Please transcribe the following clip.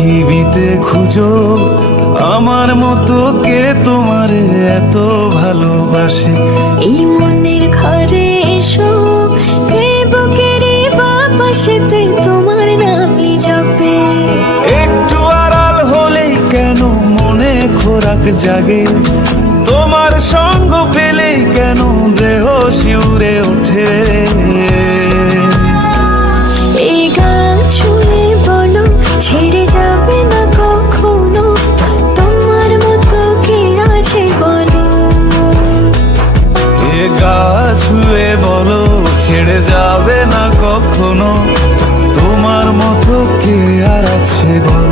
পৃথিবীতে খুঁজো আমার মতো কে তোমার এত ভালোবাসে। এই মনের ঘরে এসো, এই বুকের বাপাশেতে তোমার নামই জপে। একটু আড়াল হলেই কেন মনে খোরাক জাগে, তোমার সঙ্গ পেলেই কেন দেহ শিউরে ওঠে। এই গান ছুঁয়ে বলো ছেড়ে যাবে না কখনো, তোমার মতো কে আছে বলো। এ গা ছুঁয়ে বলো ছেড়ে যাবে না কখনো, তোমার মতো কে আর আছে বলো।